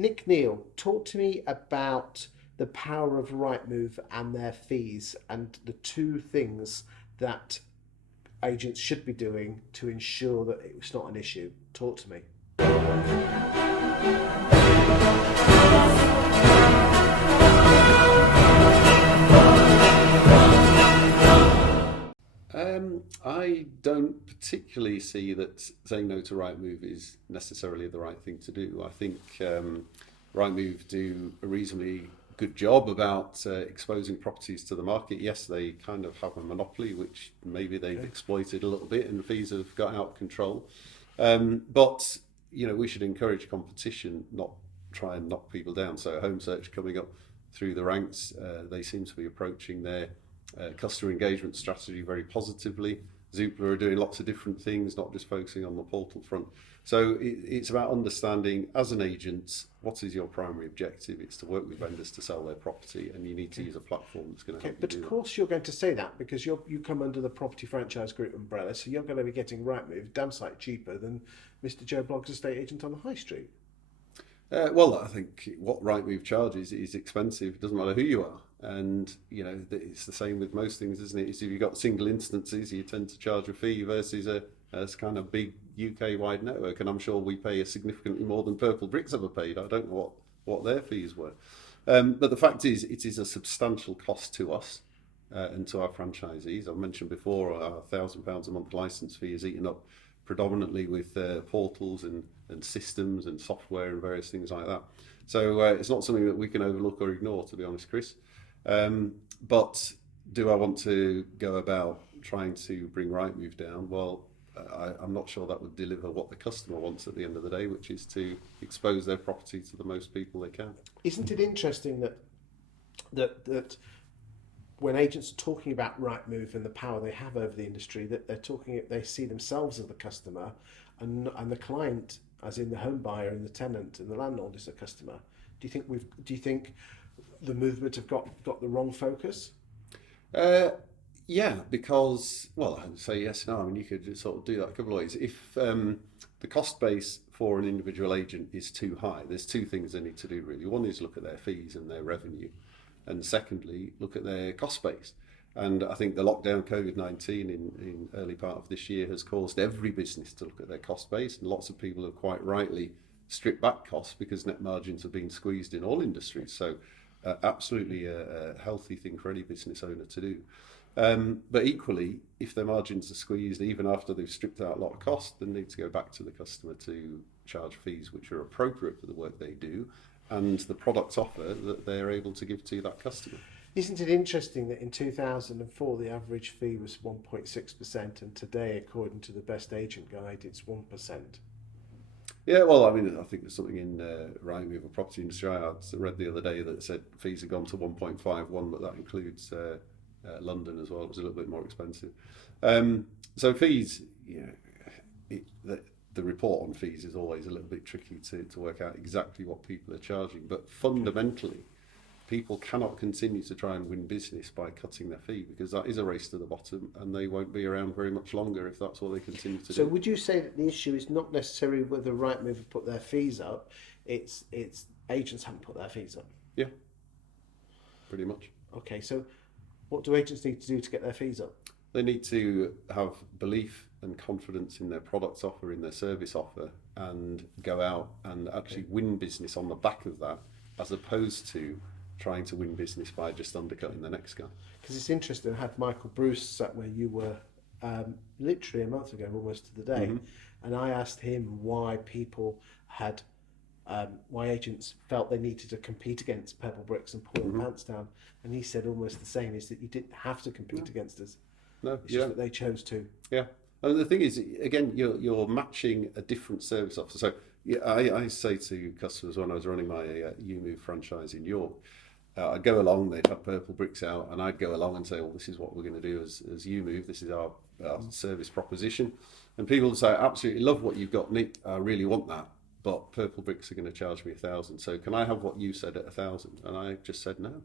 Nick Neal, talk to me about the power of Rightmove and their fees and the two things that agents should be doing to ensure that it's not an issue. Talk to me. I don't particularly see that saying no to Rightmove is necessarily the right thing to do. I think Rightmove do a reasonably good job about exposing properties to the market. Yes, they kind of have a monopoly, which maybe they've exploited a little bit, and fees have got out of control. But we should encourage competition, not try and knock people down. So Home Search coming up through the ranks, they seem to be approaching their customer engagement strategy very positively. Zoopla are doing lots of different things, not just focusing on the portal front. So it's about understanding, as an agent, what is your primary objective? It's to work with vendors to sell their property, and you need to use a platform that's going to help you But do of that. course you're going to say that because you come under the Property Franchise Group umbrella, so you're going to be getting Rightmove damn sight cheaper than Mr. Joe Blogg's estate agent on the high street. Well, I think what Rightmove charges is expensive. It doesn't matter who you are, and it's the same with most things, isn't it? If you've got single instances, you tend to charge a fee versus a kind of big UK-wide network, and I'm sure we pay significantly more than Purple Bricks ever paid. I don't know what their fees were, but the fact is, it is a substantial cost to us and to our franchisees. I've mentioned before, our £1,000 a month licence fee is eaten up predominantly with portals and systems and software and various things like that. So it's not something that we can overlook or ignore, to be honest, Chris. But do I want to go about trying to bring Rightmove down? Well, I'm not sure that would deliver what the customer wants at the end of the day, which is to expose their property to the most people they can. Isn't it interesting that when agents are talking about Rightmove and the power they have over the industry, that they see themselves as the customer, and the client, as in the home buyer and the tenant and the landlord, is a customer. Do you think the movement have got the wrong focus? Yeah, because, well, I'd say yes and no. I mean, you could sort of do that a couple of ways. If the cost base for an individual agent is too high, there's two things they need to do, really. One is look at their fees and their revenue, and secondly, look at their cost base. And I think the lockdown, COVID-19 in early part of this year has caused every business to look at their cost base, and lots of people have quite rightly stripped back costs because net margins have been squeezed in all industries. So absolutely a healthy thing for any business owner to do. But equally, if their margins are squeezed even after they've stripped out a lot of cost, then they need to go back to the customer to charge fees which are appropriate for the work they do and the product offer that they're able to give to that customer. Isn't it interesting that in 2004 the average fee was 1.6%, and today, according to the Best Agent Guide, it's 1%? Yeah, well, I mean, I think there's something in Rightmove or property industry. I read the other day that said fees have gone to 1.51, but that includes London as well. It was a little bit more expensive. So fees, the report on fees is always a little bit tricky to work out exactly what people are charging. But fundamentally, people cannot continue to try and win business by cutting their fee, because that is a race to the bottom, and they won't be around very much longer if that's what they continue to do. So would you say that the issue is not necessarily whether Rightmove have put their fees up, it's agents haven't put their fees up? Yeah, pretty much. Okay, so what do agents need to do to get their fees up? They need to have belief and confidence in their product offer, in their service offer, and go out and actually win business on the back of that, as opposed to trying to win business by just undercutting the next guy. Because it's interesting, I had Michael Bruce sat where you were literally a month ago, almost to the day, and I asked him why people had, why agents felt they needed to compete against Purple Bricks and pull their pants down, and he said almost the same, is that you didn't have to compete against us. No, it's just that they chose to. Yeah, and the thing is, again, you're matching a different service offer. So I say to customers when I was running my EweMove franchise in York, I'd go along, they'd have Purple Bricks out, and I'd go along and say, well, this is what we're going to do as EweMove, this is our service proposition. And people would say, I absolutely love what you've got, Nick, I really want that, but Purple Bricks are going to charge me £1,000, so can I have what you said at £1,000? And I just said no.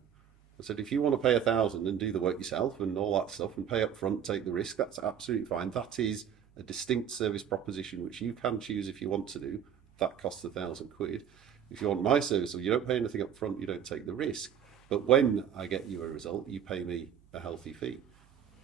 I said, if you want to pay £1,000 and do the work yourself and all that stuff and pay up front, take the risk, that's absolutely fine. That is a distinct service proposition which you can choose if you want to do. That costs £1,000. If you want my service, well, you don't pay anything up front, you don't take the risk. But when I get you a result, you pay me a healthy fee.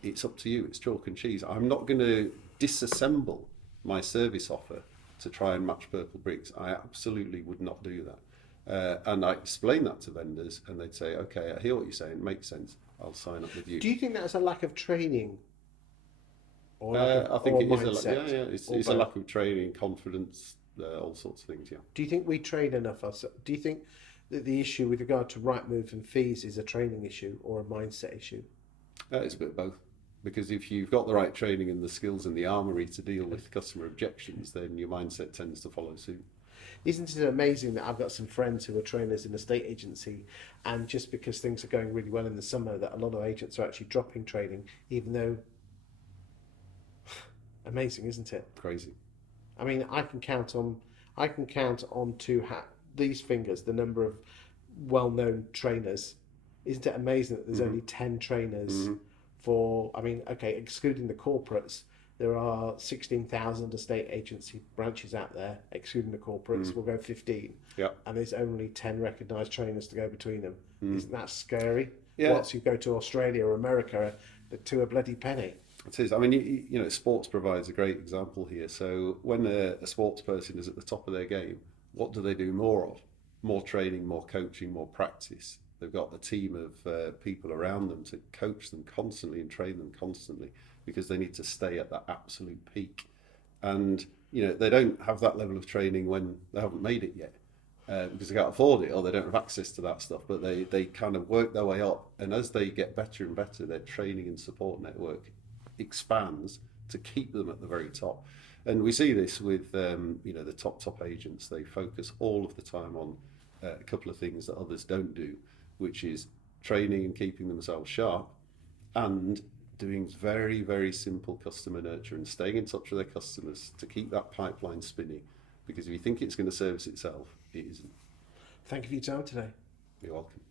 It's up to you. It's chalk and cheese. I'm not going to disassemble my service offer to try and match Purple Bricks. I absolutely would not do that. And I explain that to vendors, and they'd say, "Okay, I hear what you're saying. It makes sense. I'll sign up with you." Do you think that's a lack of training, or I think it is mindset? It's a lack of training, confidence, all sorts of things. Yeah. Do you think we train enough? Do you think that the issue with regard to Rightmove and fees is a training issue or a mindset issue? It's a bit of both. Because if you've got the right training and the skills in the armoury to deal with customer objections, then your mindset tends to follow suit. Isn't it amazing that I've got some friends who are trainers in a estate agency, and just because things are going really well in the summer, that a lot of agents are actually dropping training, even though amazing, isn't it? Crazy. I mean, I can count on these fingers the number of well-known trainers. Isn't it amazing that there's only 10 trainers for, I mean, okay, excluding the corporates, there are 16,000 estate agency branches out there. Excluding the corporates, we'll go 15. Yeah. And there's only 10 recognised trainers to go between them. Isn't that scary? Yeah. Once you go to Australia or America, the two a bloody penny. It is. I mean, you know, sports provides a great example here. So when a sports person is at the top of their game, what do they do more of? More training, more coaching, more practice. They've got a team of people around them to coach them constantly and train them constantly, because they need to stay at that absolute peak. And, you know, they don't have that level of training when they haven't made it yet, because they can't afford it or they don't have access to that stuff, but they kind of work their way up. And as they get better and better, their training and support network expands to keep them at the very top. And we see this with, you know, the top agents. They focus all of the time on a couple of things that others don't do, which is training and keeping themselves sharp, and doing very, very simple customer nurture and staying in touch with their customers to keep that pipeline spinning. Because if you think it's going to service itself, it isn't. Thank you for your time today. You're welcome.